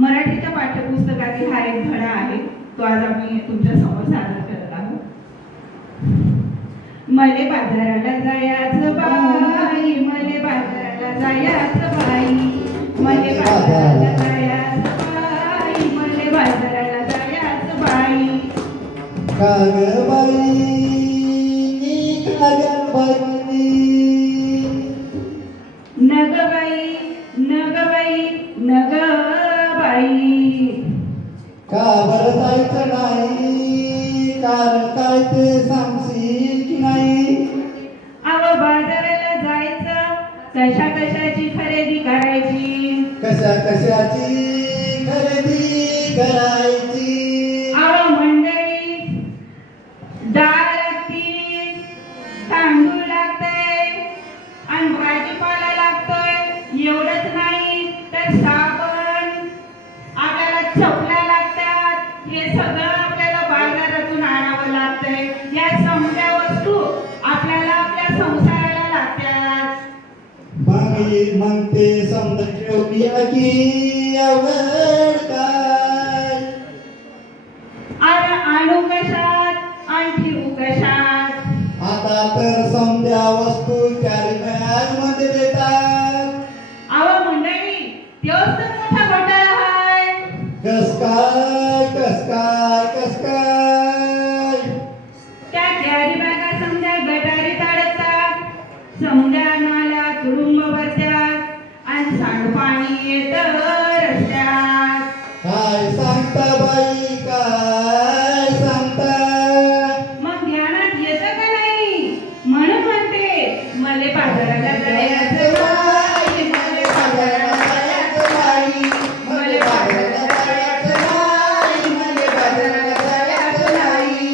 मराठीच्या पाठ्यपुस्तकातील हा एक धडा आहे, तो आज आम्ही तुमच्या समोर सादर करत आहोत. मले बाजाराला जायचं बाई, मले बाजाराला जायचं बाई, मले बाजाराला जायचं बाई, मले बाजाराला जायचं बाई. काग बाई काग बाई, नग बाई नग बाई नग बाई. का बरं जायचं नाही, कारण काय ते सांगशील की नाही? अव बाजाराला जायचं, कशा कशाची खरेदी करायची, कशा कशाची खरेदी करायची? अव मंडळी, डाळ लागती, तांदूळ लागतंय आणि भाजीपाला लागतोय. एवढंच नाही तर साबण, आपल्याला चपला लागतात. हे सगळं आपल्याला बाजारातून आणावं लागतंय. या समजा वस्तू आपल्याला आपल्या संसाराला लागतात. मग ते समजा ठेवली की अवघड काय? अरे आणू कशात आणि ठेवू कशात? आता तर समजा वस्तू कॅरी बॅग मध्ये देतात. अहो मंडळी, तोच तर मोठा घोटाळा आहे. कस काय कस काय कस काय? त्या कॅरी बॅगा समजा गटारीत अडकतात, समजा नाला तुडुंब भरतात आणि सांडपाणी येतं रस्त्यात. काय सांगता बाई काय सांगता? मग ध्यानात येतं का नाही? म्हणून म्हणते मले बाजाराला जायचं बाई, मले बाजाराला जायचं बाई, मले बाजाराला जायचं बाई, मले बाजाराला जायचं बाई.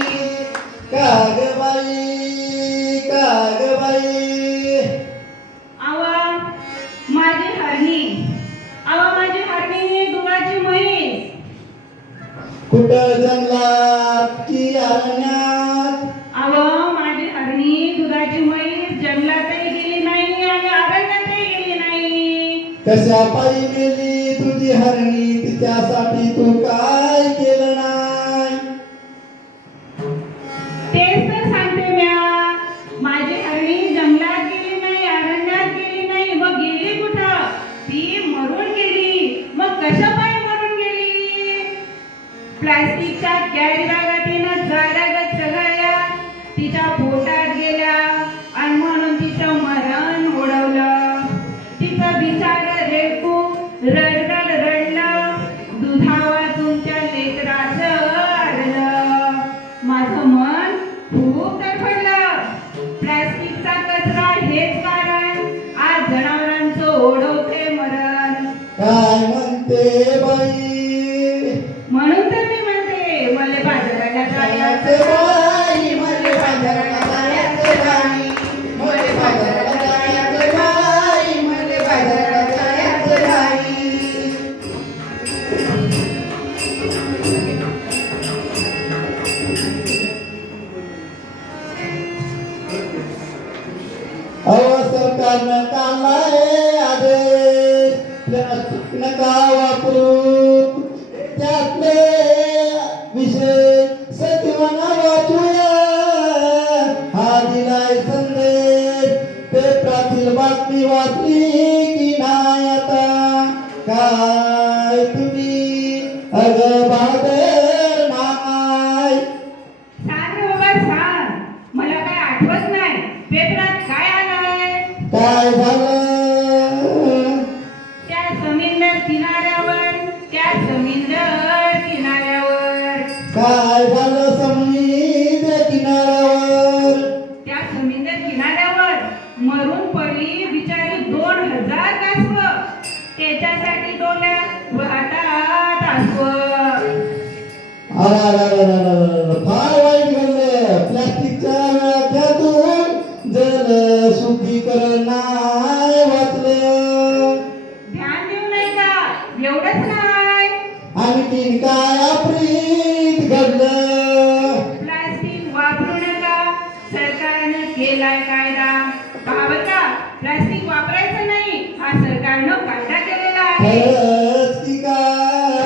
काग बाई काग बाई, आवा माझी हरणी, आवा माझी हरणी दुधाची म्हैस. कुठं जंगलात की अरण्यात? आवा माझी हरणी दुधाची म्हैस जंगलातही गेली नाही आणि अरण्यातही गेली नाही. कशा पायी गेली तुझी हरणी, तिच्यासाठी तू काय केलं नाही? तेच तर सांगते म्या, माझी हरणी जंगलात गेली नाही, अरण्यात गेली नाही. मग गेली कुठं? ती मरून गेली. मग कशा पायी मरून गेली? प्लास्टिकच्या कॅरी बॅगा तिनं जाड्यागत चघळल्या, तिच्या पोटात गेल्या आणि म्हणून तिचं मरण ओढवलं. तिचं बिचारं रेडकू रडगड रडलं, दुधा वाचून त्या लेकराचं अडलं. माझं मन खूप तडफडलं. प्लास्टिकचा कचरा हेच कारण आज जनावरांचं ओढवते मरण. काय म्हणते बाई? म्हणून तर मी म्हणते मले बाजाराला जायचं जायचं बाई, मले बाजाराला जायचं बाई, मले बाजाराला जायचं बाई, मले बाजाराला जायचं बाई. अहो सरकारनं काढलाय आदेश, प्लास्टिक नका वापरू. त्यातले विषय सजीवांना वाचूया, हा दिलाय संदेश. पेपरातील बातमी वाचली की नाही आता? काय तुम्ही अग बहादर नाय? सांग रे बाबा सांग, मला काय आठवत नाही. पेपरात काय आलंय? काय झालं? त्या समुद्र किनाऱ्यावर, त्या समुद्र किनाऱ्यावर, काय झालं समुद्र किनाऱ्यावर? त्या समुद्र किनाऱ्यावर मरून पडली बिचारी 2000 कासवं. त्याच्यासाठी डोल्यात वाहतात आसवं. फार वाईट घडलं. प्लास्टिकच्या व्याख्यातून जल शुद्धीकरण नाही वाचलं. ध्यान देऊ नाही का? एवढंच नाही, आणखीन काय अप्रीत घडलं? प्लास्टिक वापरू नका, सरकारने केलाय कायदा. पहा बरं का, प्लास्टिक वापरायचं नाही हा सरकारनं कायदा केलेला आहे. खरंच की काय?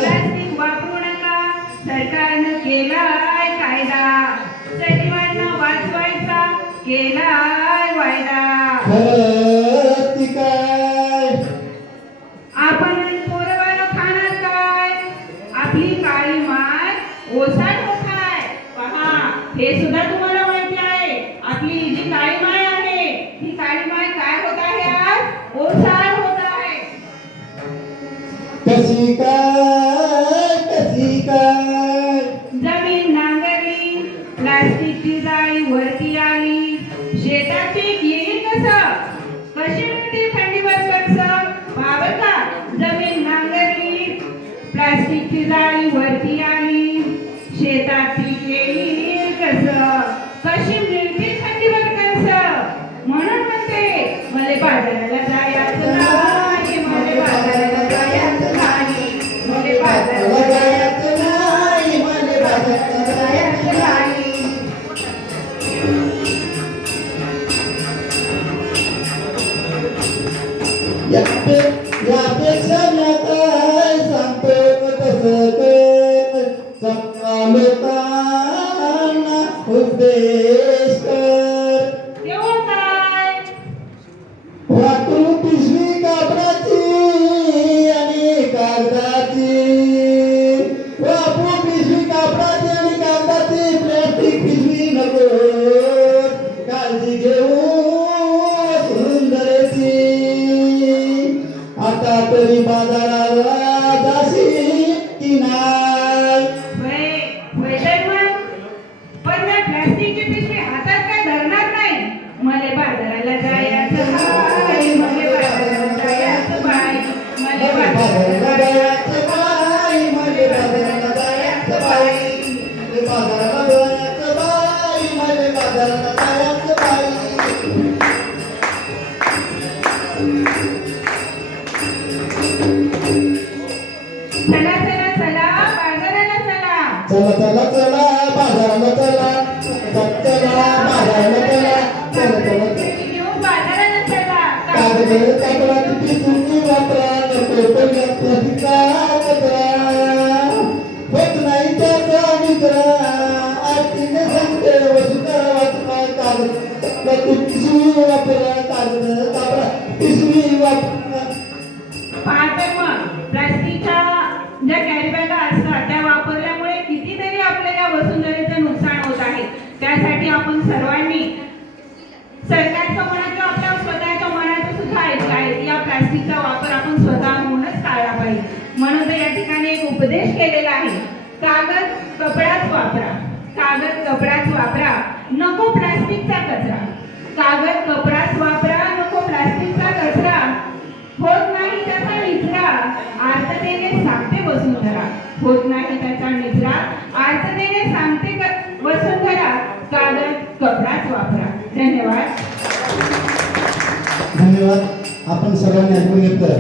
ती काय आपण पोरबाळ खाणार काय? आपली काळी माय ओसाड होत आहे. पहा, हे सुद्धा तुम्हाला माहिती आहे. आपली जी काळी माय आहे, ही काळी माय काय होत आहे आज? ओसाड होत आहे. कशी काय जमीन नांगरली, प्लास्टिकची जाळी वरती आली, शेतात पीक येईल कसं? कशी मिळतील थंडीवर कसं? पाहावं का? जमीन नांगरली, प्लास्टिकची जाळी वरती आली, शेतात पीक येईल कसं? कशी मिळतील थंडीवर कसं? म्हणून म्हणते मले बाजाराला जायचं नाही, मले बाजाराला जायचं नाही, मले बाजाराला जायचं नाही मला बाजाराला जायचं नाही. यापेक्षा मी काय सांगतो तसं कर समजा लोकांना उपदेश कर तेव्हा काय? वाटू पिशवी कापडाची आणि कागदाची वापरू पिशवी कापडाची आणि कागदाची प्लॅस्टिक पिशवी नको काळजी घेऊ सुंदरची आता तरी बाजाराला जाशील की नाही होय तर मग. पण त्या प्लास्टिकची पिशवी हातात काय धरणार नाही. मले बाजाराला जायचं बाई, मले बाजाराला जायचं बाई, मले बाजाराला जायचं बाई मले बाजाराला जायचं बाई बाजाराला जायचं बाई मले बाजाराला जायचं बाई चला चला चला बाजाराला चला. चला चला चला बाजाराला चला चला बाजाराला चला चला चला घेऊन बाजाराला चला. कागद कापडाची पिशवी वापरा नको प्लास्टिकचा कचरा होत नाही त्याचा निचरा आरतीने सांगते वसुंधरा वाचना कागद कापडाची पिशवी वापरा कागद कापडा पिशवी वापरा पाहते मग प्लास्टिकच्या ज्या कॅरी बॅगा असतात त्या वापरल्यामुळे कितीतरी आपल्या या वसुंधरेचं नुकसान होत आहे. त्यासाठी आपण सर्वांनी सरकारचं म्हणा किंवा आपल्या स्वतःच्या मनाचं सुद्धा ऐकलं आहे. या प्लास्टिकचा वापर आपण स्वतःहूनच टाळला पाहिजे. म्हणून तर या ठिकाणी एक उपदेश केलेला आहे. कागद कपडाच वापरा, कागद कपडाच वापरा, नको प्लास्टिकचा कचरा. कागद कपडाच वापरा, नको प्लास्टिकचा कचरा. होत नाही त्याचा निचरा, आर्ततेने सांगते वसुंधरा. होत नाही त्याचा निचरा, आर्ततेने सांगते वसुंधरा. कागद कपडाच वापरा. धन्यवाद. धन्यवाद. आपण सर्वांनी ऐकून घेतलं.